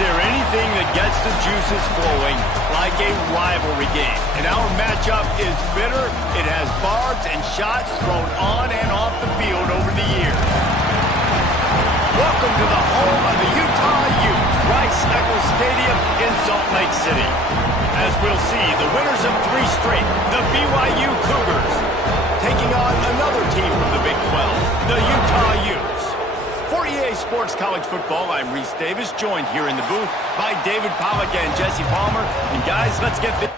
there anything that gets the juices flowing like a rivalry game? And our matchup is bitter. It has barbs and shots thrown on and off the field over the years. Welcome to the home of the Utah Utes, Rice-Eccles Stadium in Salt Lake City. As we'll see, the winners of 3 straight, the BYU Cougars, taking on another team from the Big 12, the Utah Utes. For EA Sports College Football, I'm Reese Davis, joined here in the booth by David Pollack and Jesse Palmer. And guys, let's get this.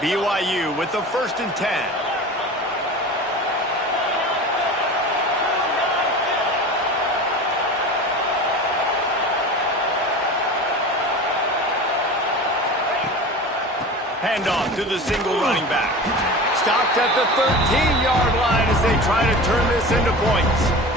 BYU with the 1st and 10. Handoff to the single running back. Stopped at the 13-yard line as they try to turn this into points.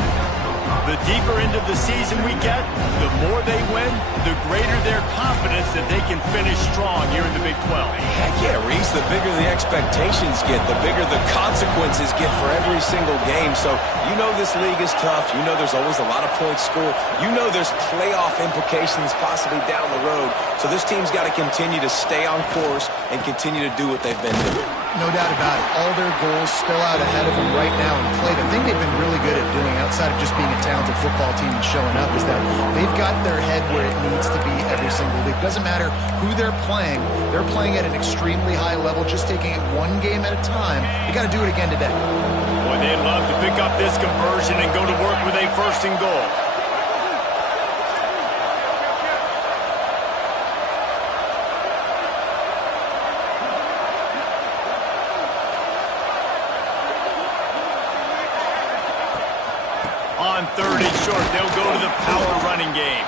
The deeper into the season we get, the more they win, the greater their confidence that they can finish strong here in the Big 12. Heck yeah, Reese, the bigger the expectations get, the bigger the consequences get for every single game. So you know this league is tough. You know there's always a lot of points scored. You know there's playoff implications possibly down the road. So this team's got to continue to stay on course and continue to do what they've been doing. No doubt about it. All their goals still out ahead of them right now and play. The thing they've been really good at doing outside of just being a talented football team and showing up is that they've got their head where it needs to be every single week. Doesn't matter who they're playing at an extremely high level, just taking it one game at a time. You got to do it again today. Boy, they'd love to pick up this conversion and go to work with a 1st and goal. On 3rd and short, they'll go to the power running game.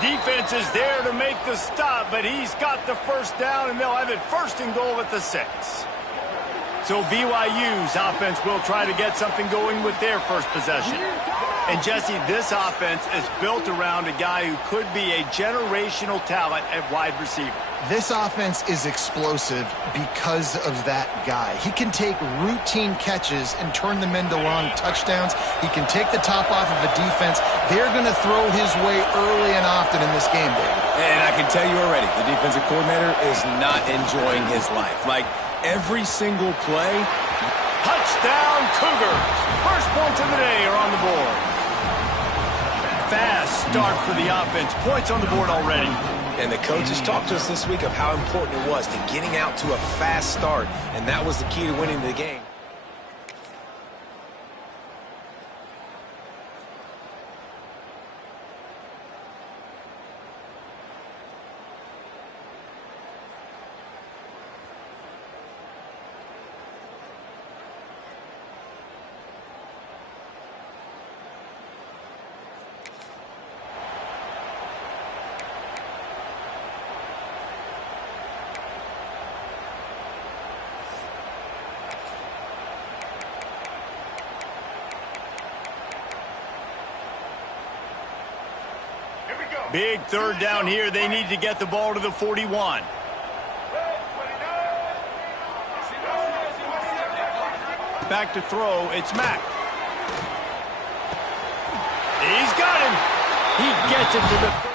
Defense is there to make the stop, but he's got the 1st down, and they'll have it 1st and goal at the 6. So BYU's offense will try to get something going with their first possession. And Jesse, this offense is built around a guy who could be a generational talent at wide receiver. This offense is explosive because of that guy. He can take routine catches and turn them into long touchdowns. He can take the top off of a defense. They're going to throw his way early and often in this game, David. And I can tell you already, the defensive coordinator is not enjoying his life. Like, every single play. Touchdown, Cougars. First points of the day are on the board. Fast start for the offense. Points on the board already. And the coaches talked to us this week of how important it was to getting out to a fast start. And that was the key to winning the game. Big 3rd down here. They need to get the ball to the 41. Back to throw. It's Mack. He's got him. He gets it to the...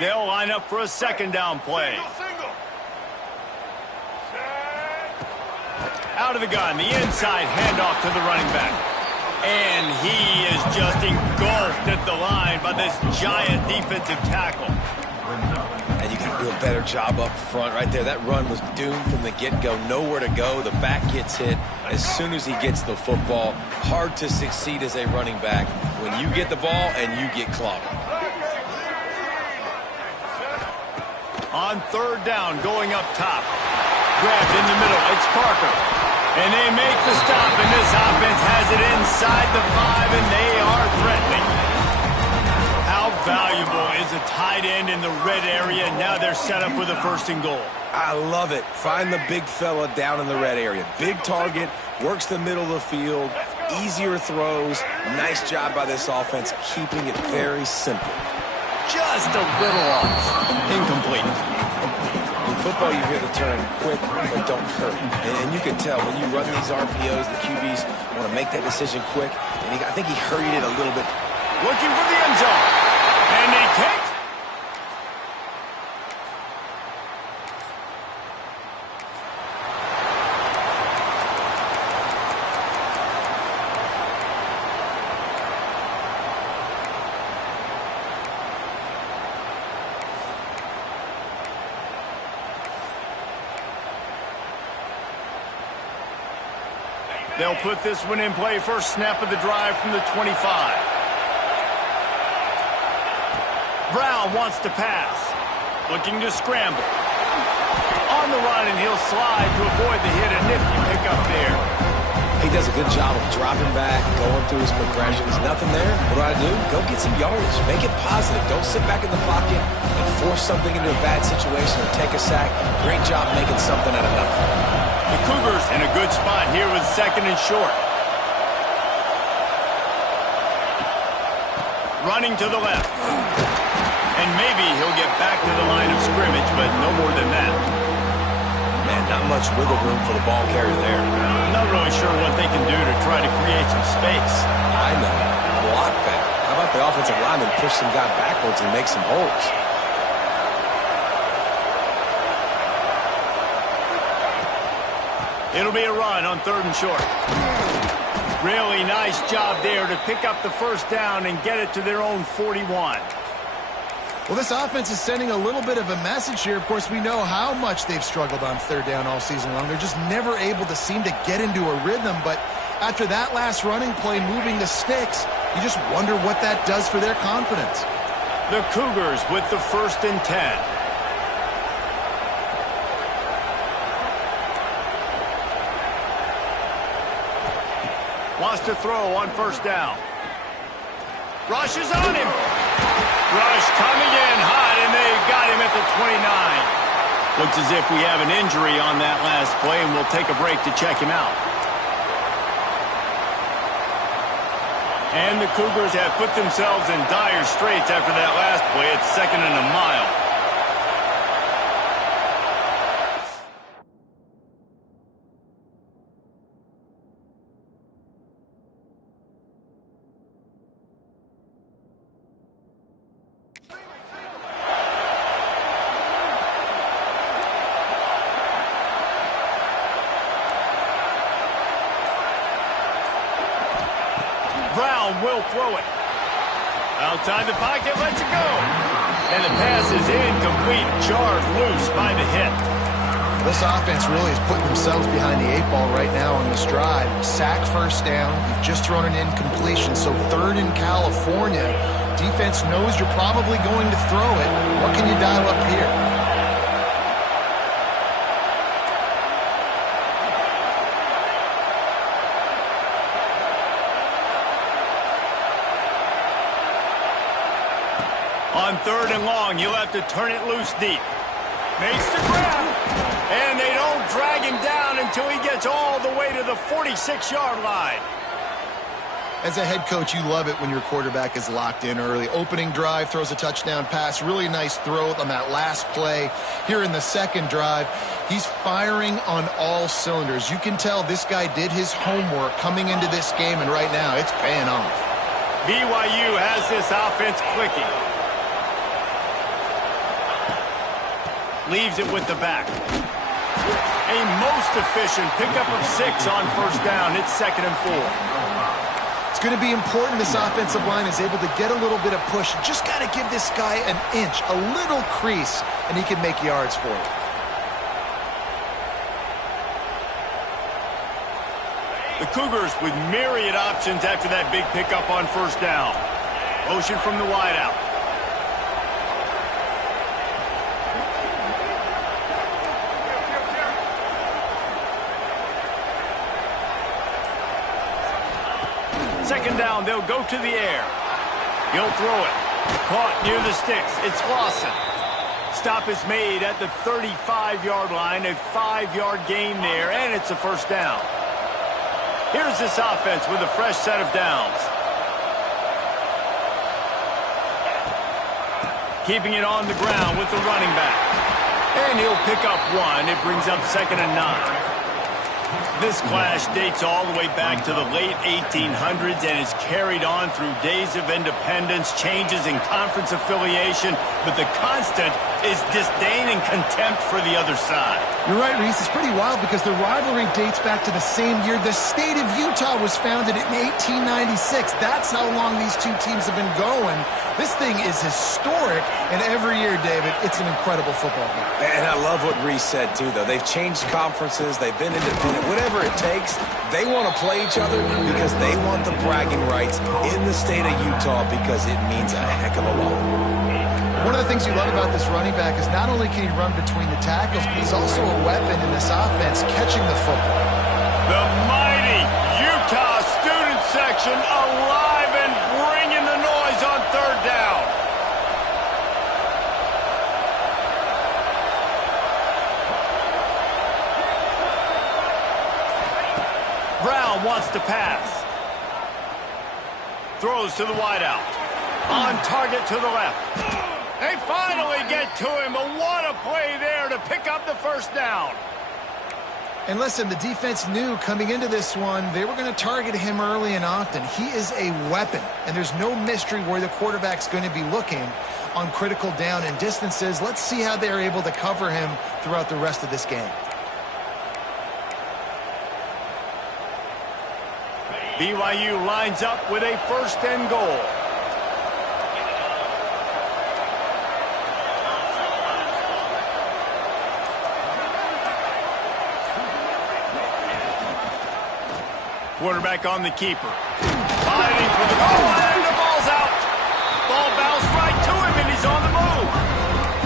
They'll line up for a 2nd down play. Out of the gun, the inside handoff to the running back. And he is just engulfed at the line by this giant defensive tackle. And you got to do a better job up front right there. That run was doomed from the get-go. Nowhere to go. The back gets hit as soon as he gets the football. Hard to succeed as a running back when you get the ball and you get clobbered. On third down, going up top. Grabbed in the middle. It's Parker. And they make the stop, and this offense has it inside the 5, and they are threatening. How valuable is a tight end in the red area? Now they're set up with a 1st and goal. I love it. Find the big fella down in the red area. Big target, works the middle of the field, easier throws. Nice job by this offense, keeping it very simple. Just a little off. Incomplete. In football, you hear the term quick, but don't hurry. And you can tell when you run these RPOs, the QBs want to make that decision quick. And I think he hurried it a little bit. Looking for the end zone. And he takes. They'll put this one in play. First snap of the drive from the 25. Brown wants to pass. Looking to scramble. On the run, and he'll slide to avoid the hit. A nifty pickup there. He does a good job of dropping back, going through his progressions. Nothing there. What do? Go get some yardage. Make it positive. Don't sit back in the pocket and force something into a bad situation or take a sack. Great job making something out of nothing. The Cougars in a good spot here with 2nd and short. Running to the left. And maybe he'll get back to the line of scrimmage, but no more than that. Man, not much wiggle room for the ball carrier there. Not really sure what they can do to try to create some space. I know. Block better. How about the offensive lineman push some guy backwards and make some holes? It'll be a run on 3rd and short. Really nice job there to pick up the 1st down and get it to their own 41. Well, this offense is sending a little bit of a message here. Of course, we know how much they've struggled on 3rd down all season long. They're just never able to seem to get into a rhythm. But after that last running play, moving the sticks, you just wonder what that does for their confidence. The Cougars with the 1st and 10. Wants to throw on 1st down. Rush is on him. Rush coming in hot, and they got him at the 29. Looks as if we have an injury on that last play, and we'll take a break to check him out. And the Cougars have put themselves in dire straits after that last play. It's 2nd and a mile. Brown will throw it. Outside the pocket, lets it go. And the pass is incomplete, jarred loose by the hit. This offense really is putting themselves behind the 8 ball right now on this drive. Sack 1st down. You've just thrown an incompletion, so 3rd in California. Defense knows you're probably going to throw it. What can you dial up here? On 3rd and long, you'll have to turn it loose deep. Makes the grab. And they don't drag him down until he gets all the way to the 46-yard line. As a head coach, you love it when your quarterback is locked in early. Opening drive, throws a touchdown pass. Really nice throw on that last play. Here in the 2nd drive, he's firing on all cylinders. You can tell this guy did his homework coming into this game, and right now it's paying off. BYU has this offense clicking. Leaves it with the back. A most efficient pickup of 6 on 1st down. It's 2nd and 4. It's going to be important this offensive line is able to get a little bit of push. Just got to give this guy an inch, a little crease, and he can make yards for it. The Cougars with myriad options after that big pickup on first down. Motion from the wideout. Second down, they'll go to the air. He'll throw it. Caught near the sticks. It's Lawson. Stop is made at the 35-yard line. A 5-yard gain there, and it's a first down. Here's this offense with a fresh set of downs. Keeping it on the ground with the running back. And he'll pick up one. It brings up 2nd and 9. This clash dates all the way back to the late 1800s and is carried on through days of independence, changes in conference affiliation, but the constant is disdain and contempt for the other side. You're right, Reese. It's pretty wild because the rivalry dates back to the same year the state of Utah was founded in 1896. That's how long these two teams have been going. This thing is historic, and every year, David, it's an incredible football game. And I love what Reese said, too, though. They've changed conferences. They've been independent. Whatever it takes, they want to play each other because they want the bragging rights in the state of Utah because it means a heck of a lot. One of the things you love about this running back is not only can he run between the tackles, but he's also a weapon in this offense catching the football. The mighty Utah student section alive and bringing the noise on third down. Brown wants to pass. Throws to the wideout. On target to the left. They finally get to him, but what a play there to pick up the first down. And listen, the defense knew coming into this one, they were going to target him early and often. He is a weapon, and there's no mystery where the quarterback's going to be looking on critical down and distances. Let's see how they're able to cover him throughout the rest of this game. BYU lines up with a 1st and goal. Quarterback on the keeper. Fighting for the goal line, and the ball's out. Ball bounced right to him, and he's on the move.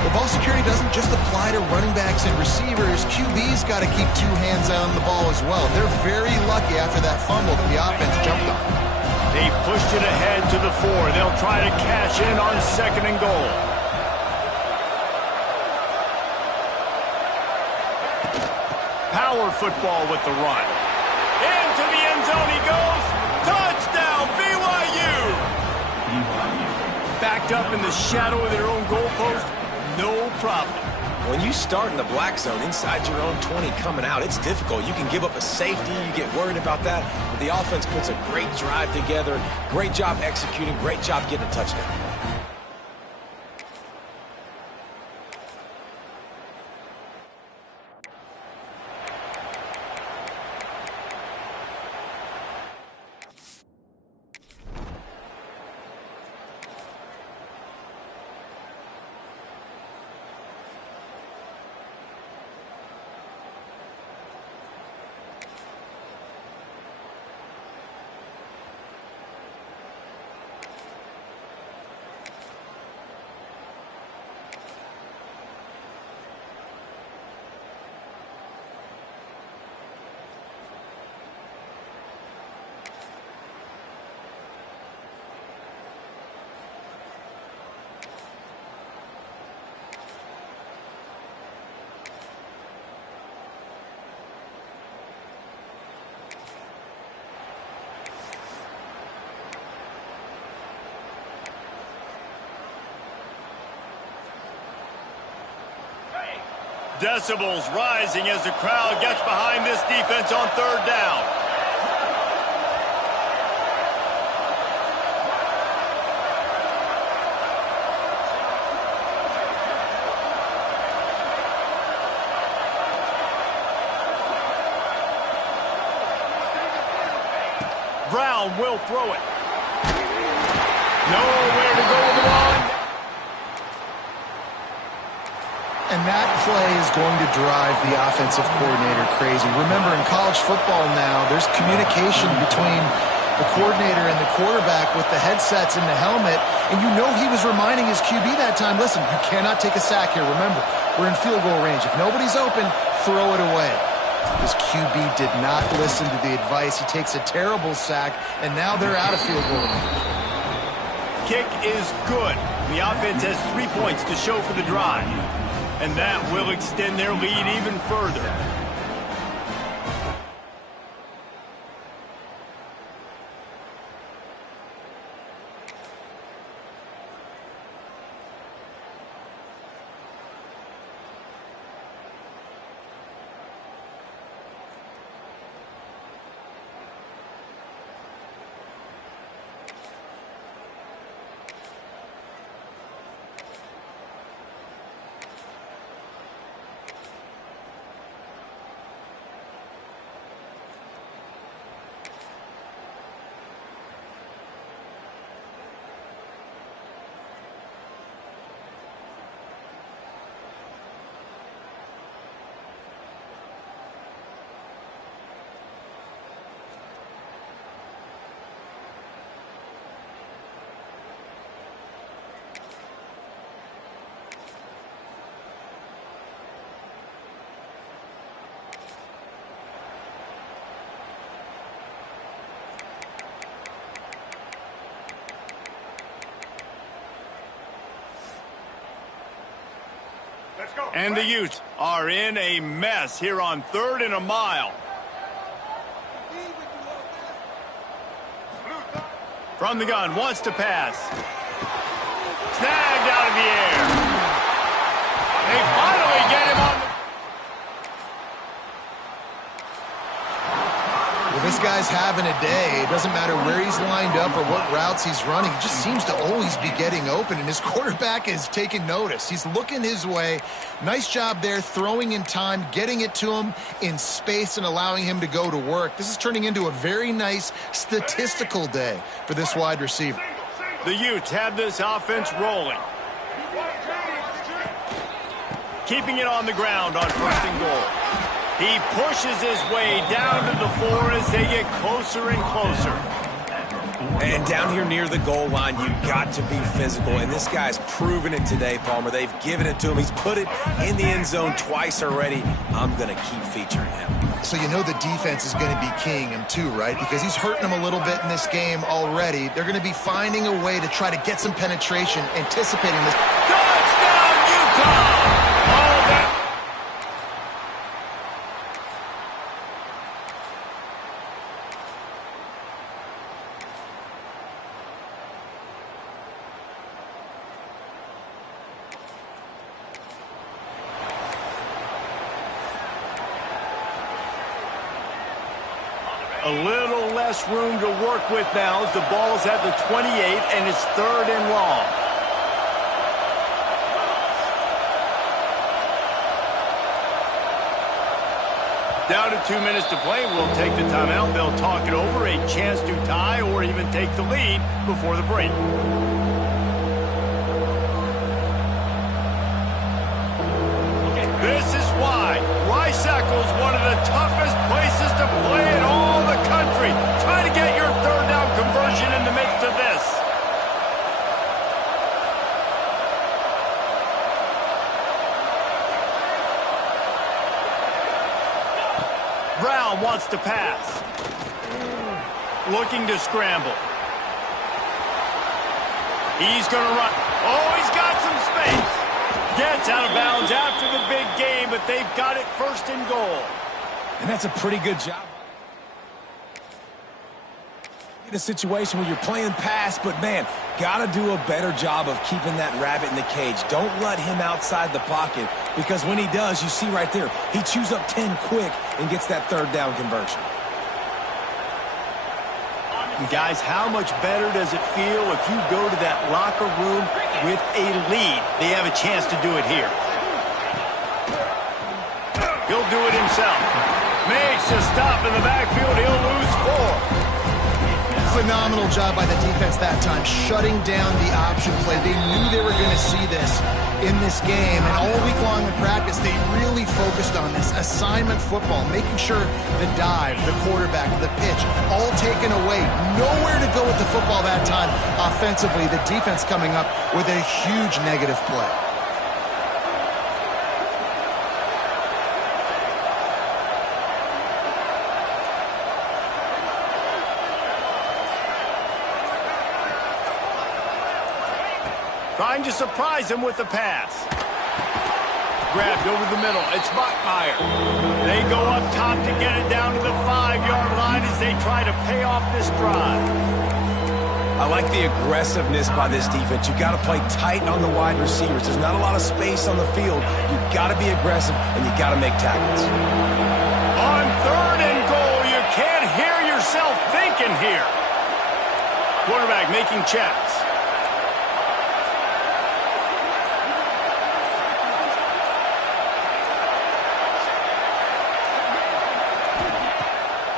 Well, ball security doesn't just apply to running backs and receivers. QB's got to keep 2 hands on the ball as well. They're very lucky after that fumble that the offense jumped on. They've pushed it ahead to the 4. They'll try to cash in on 2nd and goal. Power football with the run. Into the end zone he goes. Touchdown, BYU! Backed up in the shadow of their own goalpost, no problem. When you start in the black zone inside your own 20 coming out, it's difficult. You can give up a safety. You get worried about that. But the offense puts a great drive together. Great job executing. Great job getting a touchdown. Decibels rising as the crowd gets behind this defense on 3rd down. Brown will throw it. Nowhere to go with the ball. And that play is going to drive the offensive coordinator crazy. Remember, in college football now, there's communication between the coordinator and the quarterback with the headsets and the helmet, and you know he was reminding his QB that time, listen, you cannot take a sack here. Remember, we're in field goal range. If nobody's open, throw it away. His QB did not listen to the advice. He takes a terrible sack, and now they're out of field goal range. Kick is good. The offense has 3 points to show for the drive. And that will extend their lead even further. And the Utes are in a mess here on 3rd and a mile. From the gun, wants to pass. Snagged out of the air. They finally get him on the... Well, this guy's having a day. It doesn't matter where he's lined up or what routes he's running. He just seems to always be getting open, and his quarterback is taking notice. He's looking his way. Nice job there, throwing in time, getting it to him in space and allowing him to go to work. This is turning into a very nice statistical day for this wide receiver. The Utes have this offense rolling. Keeping it on the ground on 1st and goal. He pushes his way down to the floor as they get closer and closer. And down here near the goal line, you've got to be physical. And this guy's proven it today, Palmer. They've given it to him. He's put it in the end zone twice already. I'm going to keep featuring him. So you know the defense is going to be keying him too, right? Because he's hurting them a little bit in this game already. They're going to be finding a way to try to get some penetration, anticipating this. Touchdown, Utah! All that... A little less room to work with now as the ball's at the 28 and it's 3rd and long. Down to 2 minutes to play. We'll take the timeout. They'll talk it over, a chance to tie or even take the lead before the break. This is why Rice Eccles, one of the toughest places to play in all the country. Try to get your 3rd down conversion in the midst of this. Brown wants to pass. Looking to scramble. He's going to run. Oh, he's got some space. Gets out of bounds after the big game, but they've got it 1st and goal. And that's a pretty good job. In a situation where you're playing pass, but man, got to do a better job of keeping that rabbit in the cage. Don't let him outside the pocket, because when he does, you see right there, he chews up 10 quick and gets that 3rd down conversion. Guys, how much better does it feel if you go to that locker room with a lead? They have a chance to do it here. He'll do it himself. Makes a stop in the backfield. He'll lose 4. Phenomenal job by the defense that time, shutting down the option play. They knew they were going to see this in this game, and all week long in practice, they really focused on this assignment football, making sure the dive, the quarterback, the pitch, all taken away. Nowhere to go with the football that time offensively. The defense coming up with a huge negative play. Trying to surprise him with the pass. Grabbed over the middle. It's Bachmeier. They go up top to get it down to the 5-yard line as they try to pay off this drive. I like the aggressiveness by this defense. You got to play tight on the wide receivers. There's not a lot of space on the field. You got to be aggressive, and you got to make tackles. On 3rd and goal, you can't hear yourself thinking here. Quarterback making checks.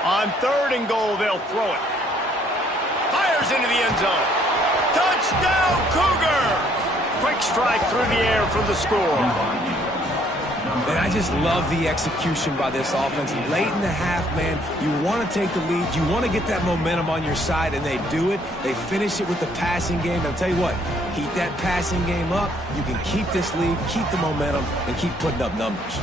On 3rd and goal, they'll throw it. Fires into the end zone. Touchdown, Cougars! Quick strike through the air for the score. And I just love the execution by this offense. Late in the half, man, you want to take the lead. You want to get that momentum on your side, and they do it. They finish it with the passing game. I'll tell you what, keep that passing game up. You can keep this lead, keep the momentum, and keep putting up numbers.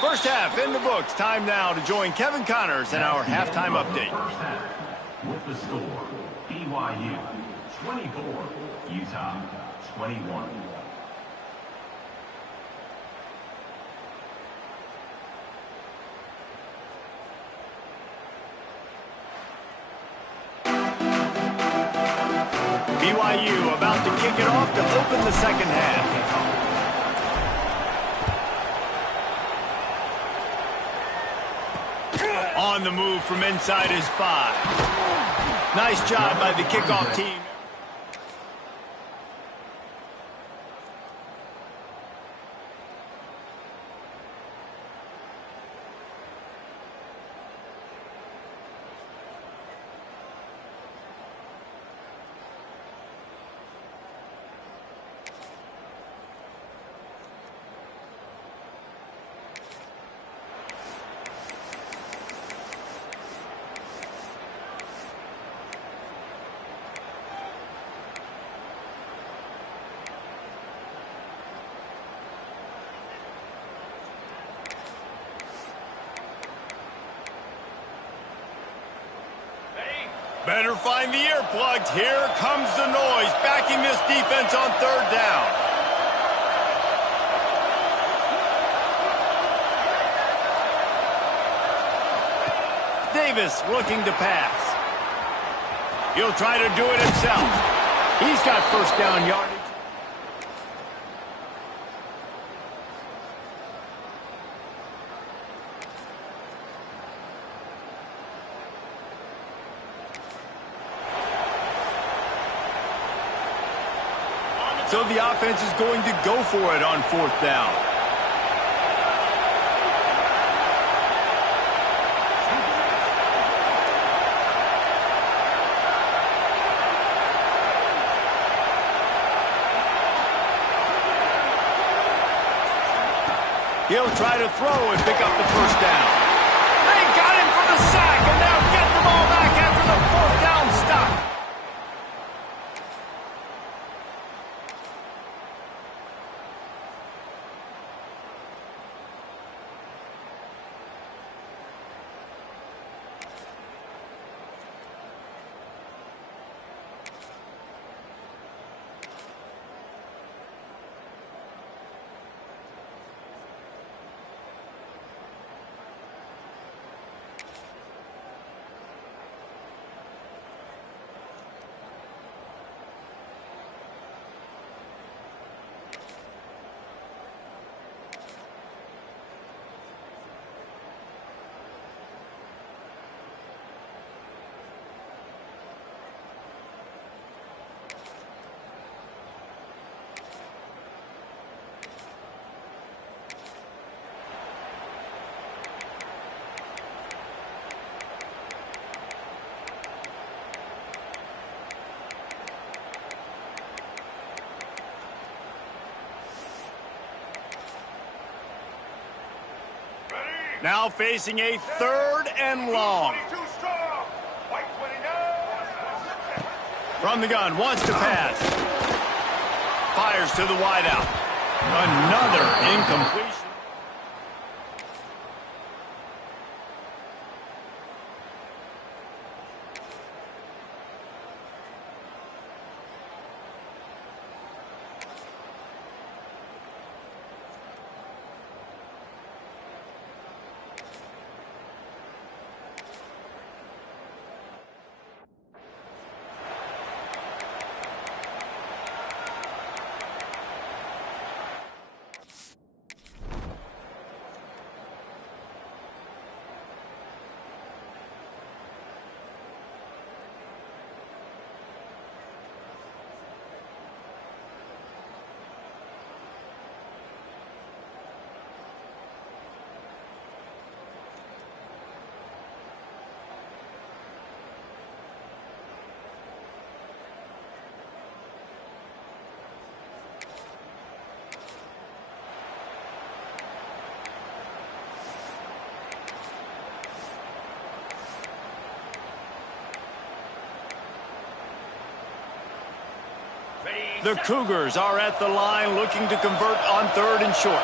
First half in the books. Time now to join Kevin Connors in our halftime update. With the score, BYU 24, Utah 21. BYU about to kick it off to open the second half. On the move from inside his 5. Nice job by the kickoff team. Better find the earplugs. Here comes the noise, backing this defense on 3rd down. Davis looking to pass. He'll try to do it himself. He's got first down yardage. So the offense is going to go for it on 4th down. He'll try to throw and pick up the first down. They got him for the sack, and they'll get the ball back after the 4th down stop. Now facing a 3rd and long. From the gun, wants to pass. Fires to the wideout. Another incompletion. The Cougars are at the line looking to convert on 3rd and short.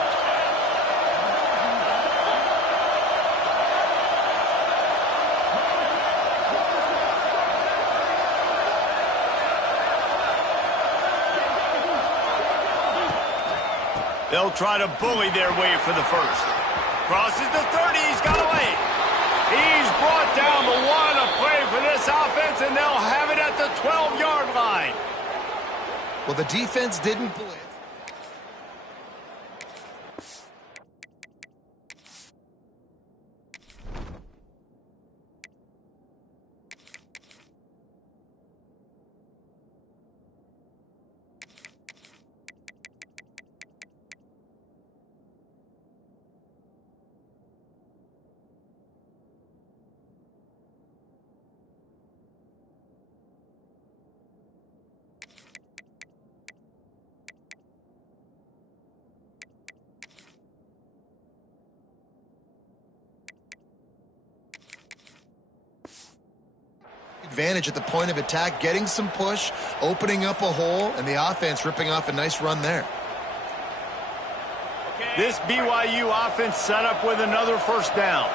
They'll try to bully their way for the first. Crosses the 30, he's got away. He's brought down the 1, a play for this offense, and they'll have it at the 12-yard line. Well, the defense didn't blitz. Advantage at the point of attack, getting some push, opening up a hole, and the offense ripping off a nice run there. This BYU offense set up with another first down.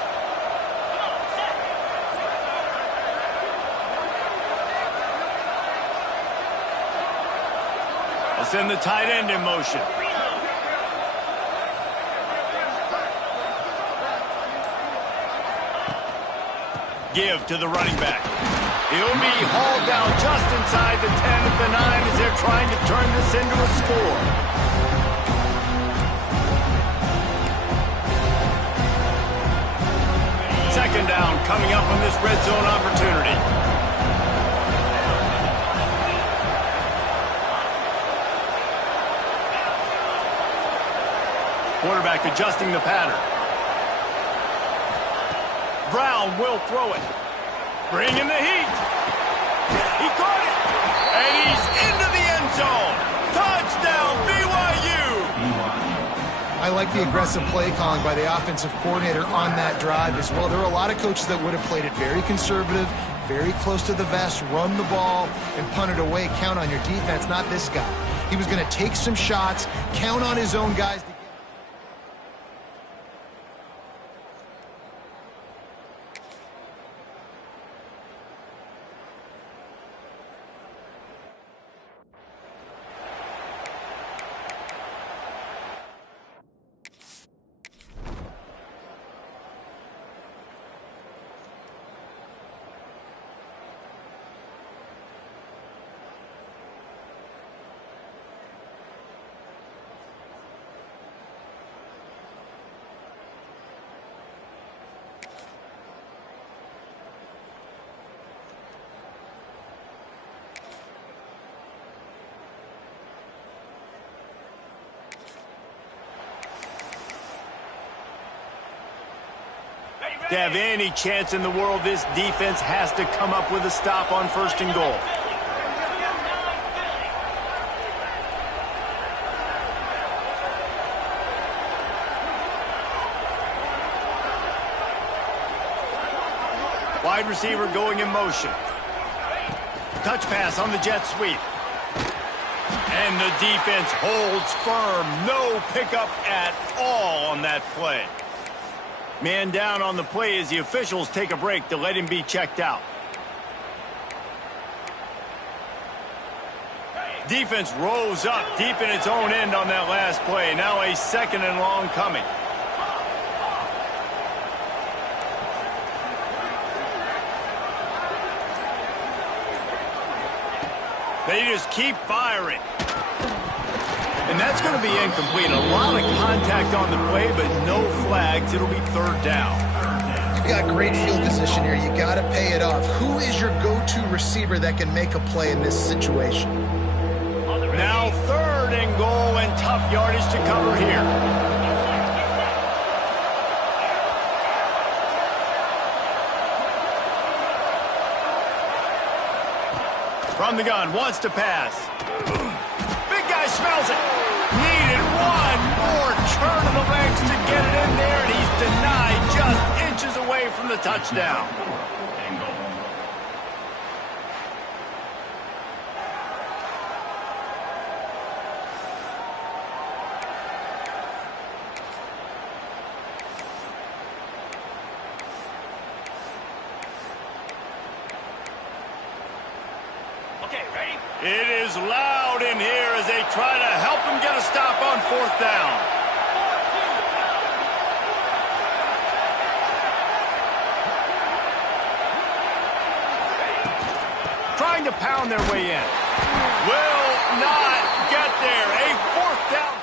They'll send the tight end in motion. Give to the running back. He'll be hauled down just inside the 10 at the 9 as they're trying to turn this into a score. Second down coming up on this red zone opportunity. Quarterback adjusting the pattern. Brown will throw it. Bringing the heat. He caught it. And he's into the end zone. Touchdown, BYU. I like the aggressive play calling by the offensive coordinator on that drive as well. There are a lot of coaches that would have played it very conservative, very close to the vest, run the ball, and punt it away. Count on your defense, not this guy. He was going to take some shots, count on his own guys. To have any chance in the world, this defense has to come up with a stop on 1st and goal. Wide receiver going in motion. Touch pass on the jet sweep. And the defense holds firm. No pickup at all on that play. Man down on the play as the officials take a break to let him be checked out. Defense rose up deep in its own end on that last play. Now a second and long coming. They just keep firing. And that's going to be incomplete. A lot of contact on the play, but no flags. It'll be third down. You've got great field position here. You got to pay it off. Who is your go-to receiver that can make a play in this situation? Now third and goal and tough yardage to cover here. From the gun, wants to pass. Big guy smells it. Needed one more turn of the legs to get it in there, and he's denied just inches away from the touchdown. It is loud in here as they try to help him get a stop on fourth down. Trying to pound their way in. Will not get there. A fourth down.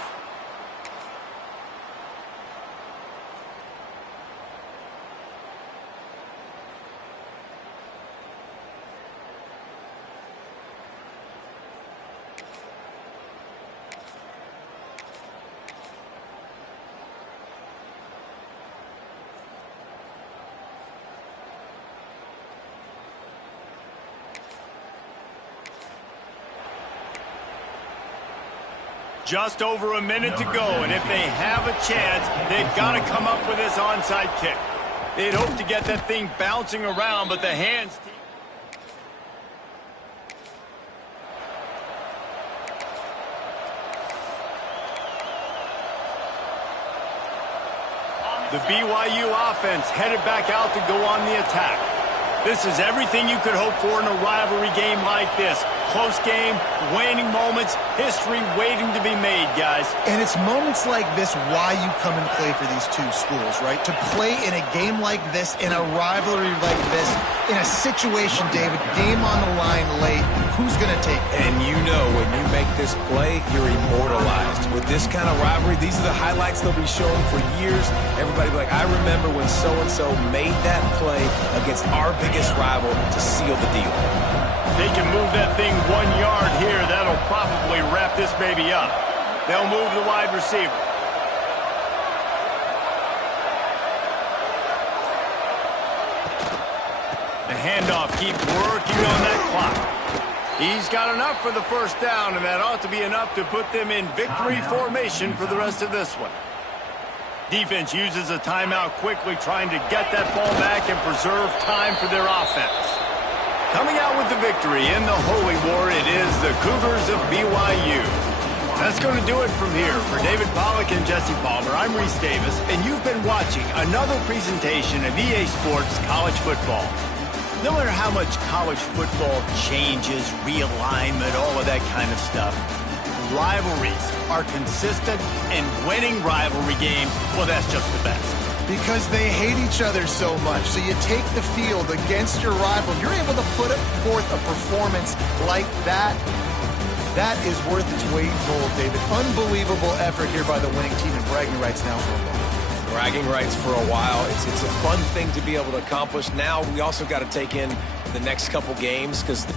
Just over a minute to go, and if they have a chance, they've got to come up with this onside kick. They'd hope to get that thing bouncing around, but the hands... The BYU offense headed back out to go on the attack. This is everything you could hope for in a rivalry game like this. Close game, waning moments, history waiting to be made, guys. And it's moments like this why you come and play for these two schools, right? To play in a game like this, in a rivalry like this, in a situation, David, game on the line late, who's going to take it? And you know when you make this play, you're immortalized. With this kind of rivalry, these are the highlights they'll be showing for years. Everybody will be like, I remember when so-and-so made that play against our biggest rival to seal the deal. They can move that thing 1 yard here. That'll probably wrap this baby up. They'll move the wide receiver. The handoff keeps working on that clock. He's got enough for the first down, and that ought to be enough to put them in victory formation for the rest of this one. Defense uses a timeout quickly, trying to get that ball back and preserve time for their offense. Coming out with the victory in the Holy War, it is the Cougars of BYU. That's going to do it from here. For David Pollack and Jesse Palmer, I'm Reese Davis, and you've been watching another presentation of EA Sports College Football. No matter how much college football changes, realignment, all of that kind of stuff, rivalries are consistent, and winning rivalry games, well, that's just the best. Because they hate each other so much. So you take the field against your rival. You're able to put forth a performance like that. That is worth its weight in gold, David. Unbelievable effort here by the winning team, and bragging rights now for a while. Bragging rights for a while. It's a fun thing to be able to accomplish. Now we also got to take in the next couple games because